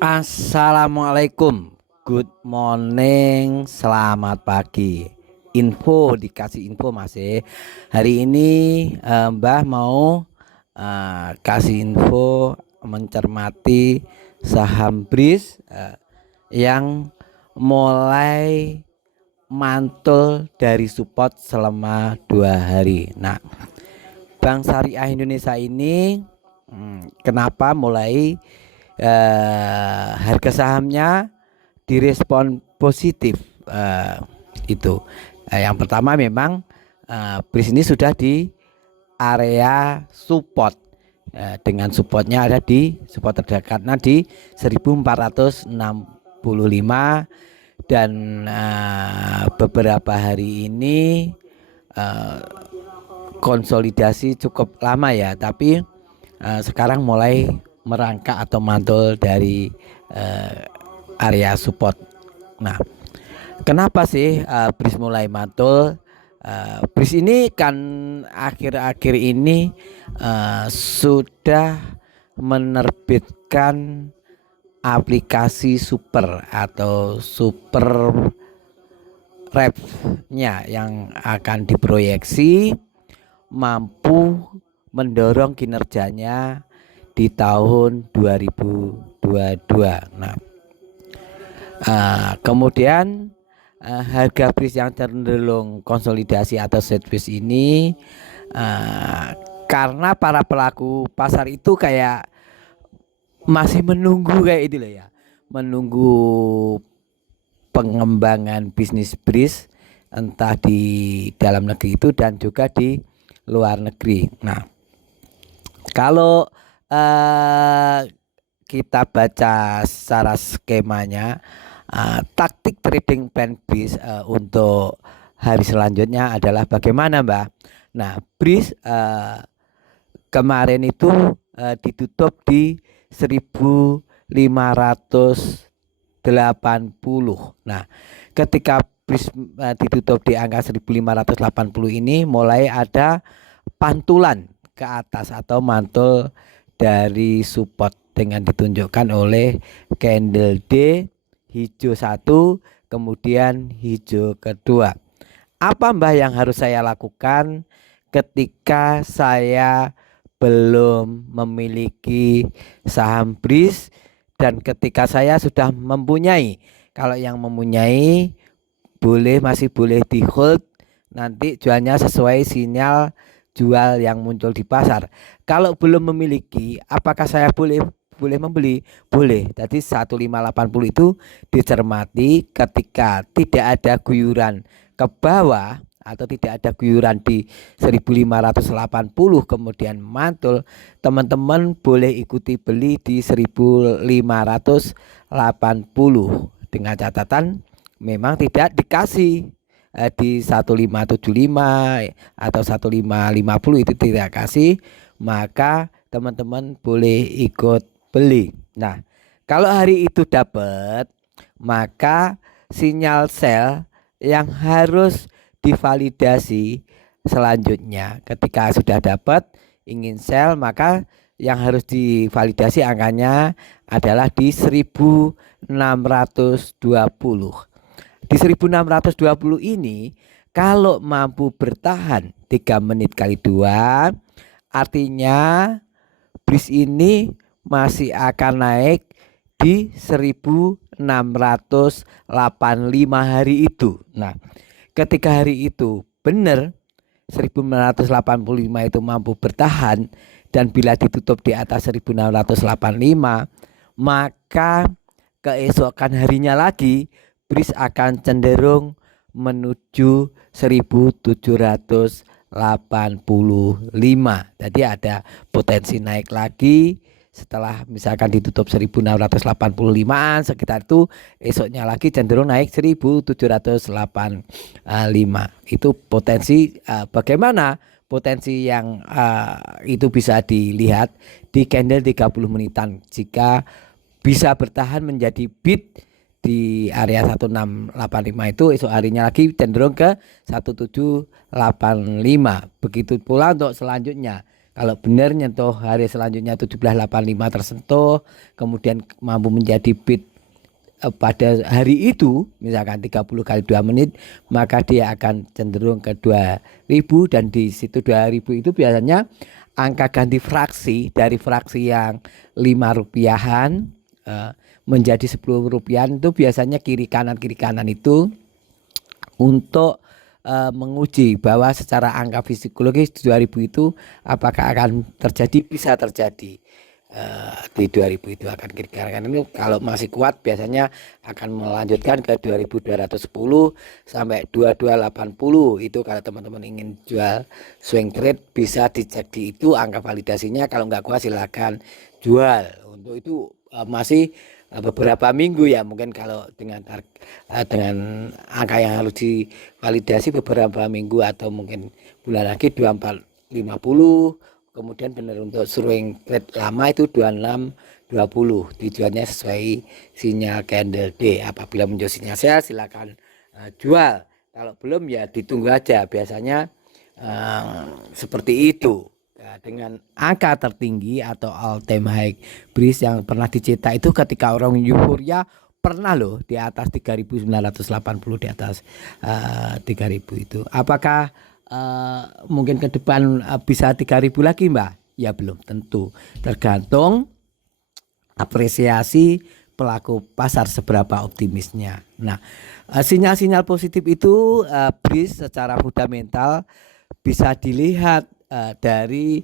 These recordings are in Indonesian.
Assalamualaikum, good morning, selamat pagi. Dikasih info masih. Hari ini Mbah mau kasih info mencermati saham BRIS yang mulai mantul dari support selama 2 hari. Nah, Bank Syariah Indonesia ini kenapa mulai harga sahamnya direspon positif itu. Yang pertama memang BRIS ini sudah di area support, dengan supportnya ada di support terdekatnya di 1465 dan beberapa hari ini konsolidasi cukup lama ya, tapi sekarang mulai merangkak atau mantul dari area support. Nah, kenapa sih BRIS mulai mantul? BRIS ini kan akhir-akhir ini sudah menerbitkan aplikasi super atau super rev-nya yang akan diproyeksi mampu mendorong kinerjanya di tahun 2022. Nah, kemudian harga BRIS yang cenderung konsolidasi atau sideways ini karena para pelaku pasar itu kayak masih menunggu kayak itu loh ya, menunggu pengembangan bisnis BRIS entah di dalam negeri itu dan juga di luar negeri. Nah, kalau kita baca secara skemanya, taktik trading plan BRIS untuk hari selanjutnya adalah bagaimana, Mbak? Nah, BRIS kemarin itu ditutup di 1580. Nah, ketika BRIS ditutup di angka 1580 ini mulai ada pantulan ke atas atau mantul dari support dengan ditunjukkan oleh candle D hijau 1 kemudian hijau kedua. Apa Mbah yang harus saya lakukan ketika saya belum memiliki saham BRIS dan ketika saya sudah mempunyai? Kalau yang mempunyai masih boleh di hold, nanti jualnya sesuai sinyal jual yang muncul di pasar. Kalau belum memiliki, apakah saya boleh membeli? Boleh. Tadi 1580 itu dicermati ketika tidak ada guyuran ke bawah atau tidak ada guyuran di 1580 kemudian mantul, teman-teman boleh ikuti beli di 1580 dengan catatan memang tidak dikasih di 1575 atau 1550 itu tidak kasih, maka teman-teman boleh ikut beli. Nah, kalau hari itu dapat, maka sinyal sell yang harus divalidasi selanjutnya ketika sudah dapat ingin sell, maka yang harus divalidasi angkanya adalah di 1620. Di 1620 ini kalau mampu bertahan 3 menit kali 2, artinya BRIS ini masih akan naik di 1685 hari itu. Nah, ketika hari itu benar 1685 itu mampu bertahan dan bila ditutup di atas 1685, maka keesokan harinya lagi BRIS akan cenderung menuju 1785. Jadi ada potensi naik lagi setelah misalkan ditutup 1685-an sekitar itu, esoknya lagi cenderung naik 1785. Itu potensi bagaimana potensi yang itu bisa dilihat di candle 30 menitan. Jika bisa bertahan menjadi bid di area 1685 itu, esok harinya lagi cenderung ke 1785. Begitu pula untuk selanjutnya Kalau benar nyentuh hari selanjutnya 1785 tersentuh, kemudian mampu menjadi bid pada hari itu misalkan 30 kali 2 menit, maka dia akan cenderung ke 2000, dan di situ 2000 itu biasanya angka ganti fraksi dari fraksi yang 5 rupiahan menjadi 10 rupiahan itu biasanya kiri kanan itu untuk menguji bahwa secara angka psikologis 2000 itu apakah akan terjadi, bisa terjadi. Di 2000 itu akan kira-kira ini kalau masih kuat biasanya akan melanjutkan ke 2210 sampai 2280. Itu kalau teman-teman ingin jual swing trade bisa dicek di itu angka validasinya, kalau nggak kuat silakan jual. Untuk itu masih beberapa minggu ya, mungkin kalau dengan angka yang harus divalidasi beberapa minggu atau mungkin bulan lagi 2450. Kemudian benar untuk swing trade lama itu 2620, tujuannya sesuai sinyal candle D. Apabila muncul sinyal sell silakan jual, kalau belum ya ditunggu aja, biasanya seperti itu. Nah, dengan angka tertinggi atau all time high breeze yang pernah dicetak itu ketika orang euforia pernah loh di atas 3980, di atas 3000 itu. Apakah mungkin ke depan bisa 3000 lagi Mbak? Ya belum tentu, tergantung apresiasi pelaku pasar seberapa optimisnya. Nah, sinyal-sinyal positif itu breeze secara fundamental bisa dilihat dari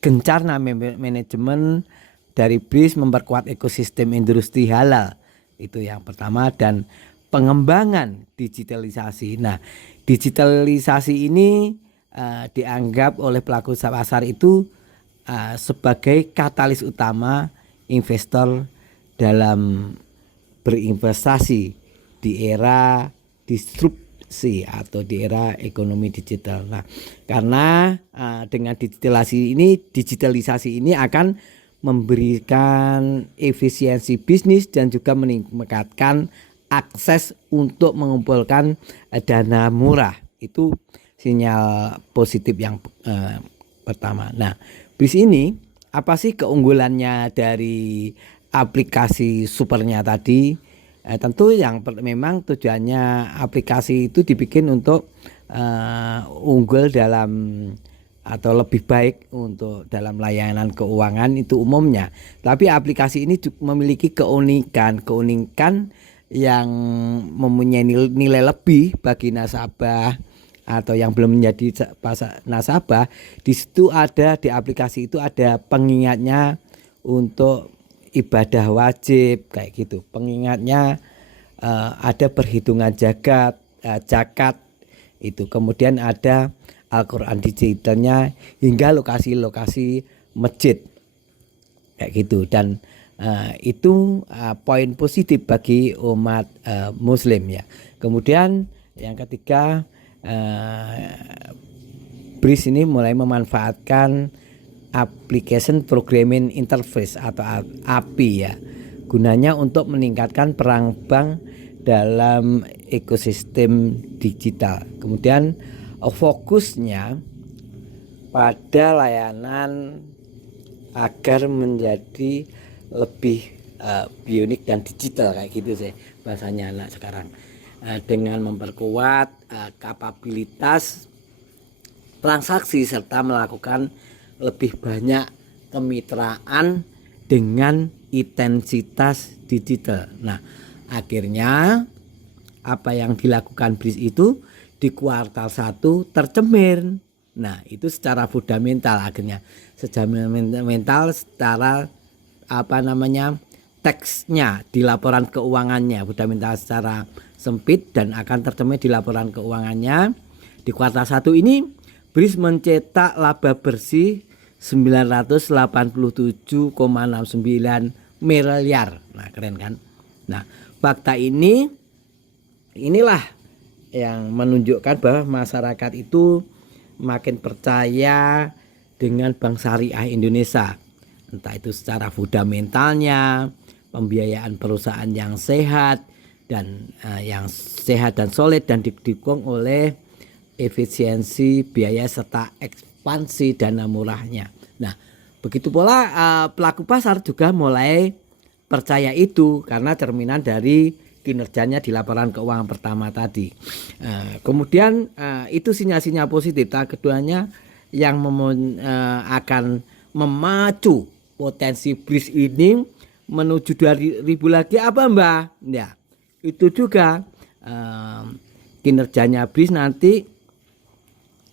gencarnya manajemen dari breeze memperkuat ekosistem industri halal, itu yang pertama, dan pengembangan digitalisasi. Nah, digitalisasi ini dianggap oleh pelaku pasar itu sebagai katalis utama investor dalam berinvestasi di era disrupsi atau di era ekonomi digital. Nah, karena dengan digitalisasi ini akan memberikan efisiensi bisnis dan juga meningkatkan akses untuk mengumpulkan dana murah. Itu sinyal positif yang pertama. Nah, bis ini apa sih keunggulannya dari aplikasi supernya tadi? Tentu yang memang tujuannya aplikasi itu dibikin untuk unggul dalam atau lebih baik untuk dalam layanan keuangan itu umumnya. Tapi aplikasi ini memiliki keunikan yang mempunyai nilai lebih bagi nasabah atau yang belum menjadi nasabah. Di situ ada, di aplikasi itu ada pengingatnya untuk ibadah wajib kayak gitu. Pengingatnya ada perhitungan zakat itu. Kemudian ada Al-Quran digitalnya hingga lokasi-lokasi masjid kayak gitu. Dan itu poin positif bagi umat Muslim ya. Kemudian yang ketiga, breeze ini mulai memanfaatkan application programming interface atau API ya, gunanya untuk meningkatkan peran bank dalam ekosistem digital. Kemudian fokusnya pada layanan agar menjadi lebih bionik dan digital kayak gitu sih bahasanya anak sekarang, dengan memperkuat kapabilitas transaksi serta melakukan lebih banyak kemitraan dengan intensitas digital. Nah, akhirnya apa yang dilakukan breeze itu di kuartal 1 tercemir. Nah, itu secara fundamental akhirnya. Secara mental, secara teksnya di laporan keuangannya fundamental secara sempit dan akan tercermin di laporan keuangannya. Di kuartal 1 ini breeze mencetak laba bersih 987,69 miliar. Nah, keren kan? Nah, fakta inilah yang menunjukkan bahwa masyarakat itu makin percaya dengan Bank Syariah Indonesia. Entah itu secara fundamentalnya, pembiayaan perusahaan yang sehat dan solid dan didukung oleh efisiensi biaya serta ekspansi dana murahnya. Nah, begitu pula pelaku pasar juga mulai percaya itu karena cerminan dari kinerjanya di laporan keuangan pertama tadi. Kemudian itu sinyal-sinyal positif. Keduanya yang akan memacu potensi BRIS ini menuju 2000 lagi apa Mbak? Ya, itu juga kinerjanya BRIS nanti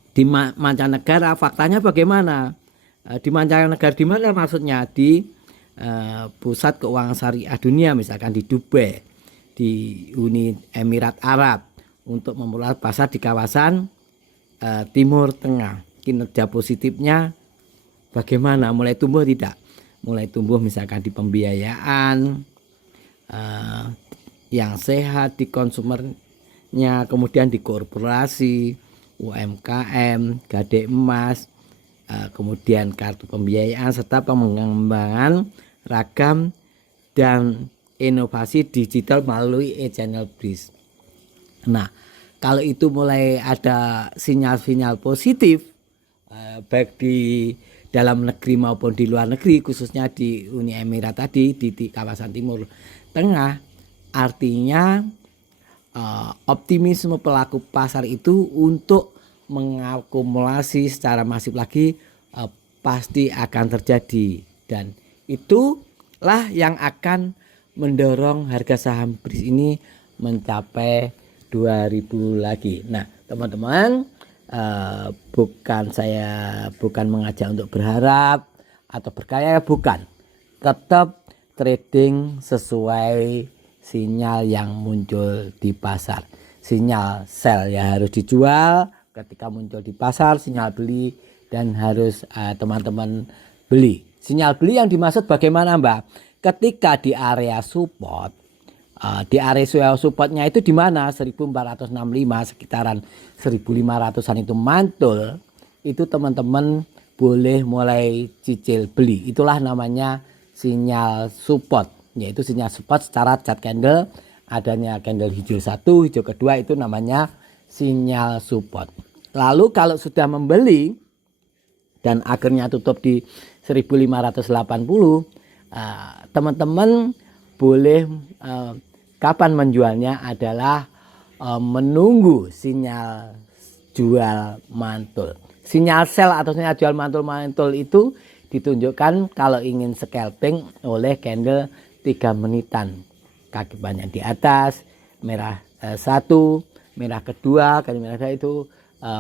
di mancanegara faktanya bagaimana? Di mancanegara di mana maksudnya? Di pusat keuangan syariah dunia, misalkan di Dubai, di Uni Emirat Arab, untuk memulai pasar di kawasan Timur Tengah. Kinerja positifnya bagaimana? Mulai tumbuh tidak? Mulai tumbuh misalkan di pembiayaan yang sehat, di konsumernya, kemudian di korporasi, UMKM, gade emas, kemudian kartu pembiayaan, serta pengembangan ragam dan inovasi digital melalui e-channel BRIS. Nah, kalau itu mulai ada sinyal-sinyal positif baik di dalam negeri maupun di luar negeri, khususnya di Uni Emirat tadi, di kawasan Timur Tengah, artinya optimisme pelaku pasar itu untuk mengakumulasi secara masif lagi pasti akan terjadi, dan itulah yang akan mendorong harga saham BRIS ini mencapai 2000 lagi. Nah teman-teman, bukan mengajak untuk berharap atau berkaya, bukan. Tetap trading sesuai sinyal yang muncul di pasar. Sinyal sell ya harus dijual ketika muncul di pasar, sinyal beli dan harus teman-teman beli. Sinyal beli yang dimaksud bagaimana Mbak? Ketika di area support, di area supportnya itu di mana? 1465, sekitaran 1500-an itu mantul, itu teman-teman boleh mulai cicil beli. Itulah namanya sinyal support, yaitu sinyal support secara chart candle. Adanya candle hijau satu, hijau kedua, itu namanya sinyal support. Lalu kalau sudah membeli dan akhirnya tutup di 1580, teman-teman boleh kapan menjualnya adalah menunggu sinyal jual mantul. Sinyal sell atau sinyal jual mantul itu ditunjukkan kalau ingin scalping oleh candle 3 menitan. Kaki banyak di atas, merah satu, merah kedua, kali merah itu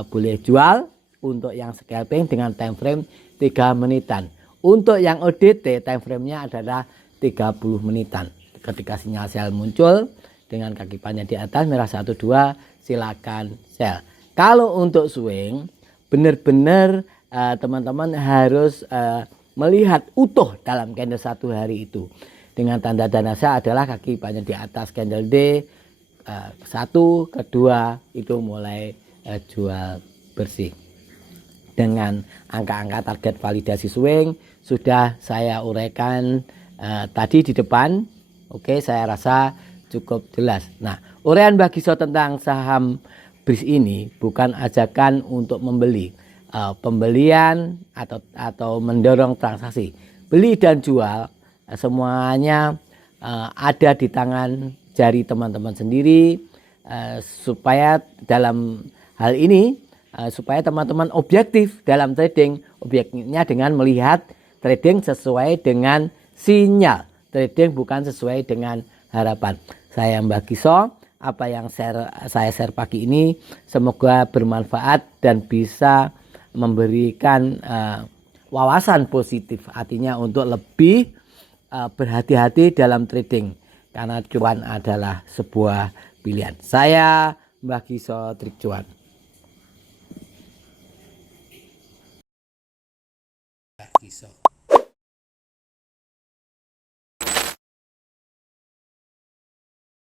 boleh jual untuk yang scalping dengan time frame 3 menitan. Untuk yang ODT time frame-nya adalah 30 menitan. Ketika sinyal sell muncul dengan kaki panjang di atas merah 1 2, silakan sell. Kalau untuk swing benar-benar teman-teman harus melihat utuh dalam candle satu hari itu. Dengan tanda dana sell adalah kaki panjang di atas candle D, 1, kedua itu mulai jual bersih. Dengan angka-angka target validasi swing sudah saya uraikan tadi di depan. Oke, saya rasa cukup jelas. Nah, uraian Mbah Giso tentang saham BRIS ini bukan ajakan untuk membeli, pembelian atau mendorong transaksi. Beli dan jual semuanya ada di tangan jari teman-teman sendiri, supaya dalam hal ini supaya teman-teman objektif dalam trading. Objektifnya dengan melihat trading sesuai dengan sinyal, trading bukan sesuai dengan harapan. Saya Mbah Giso, apa yang saya share pagi ini semoga bermanfaat dan bisa memberikan wawasan positif, artinya untuk lebih berhati-hati dalam trading karena cuan adalah sebuah pilihan. Saya Mbah Giso, Trik Cuan. Mbah Giso.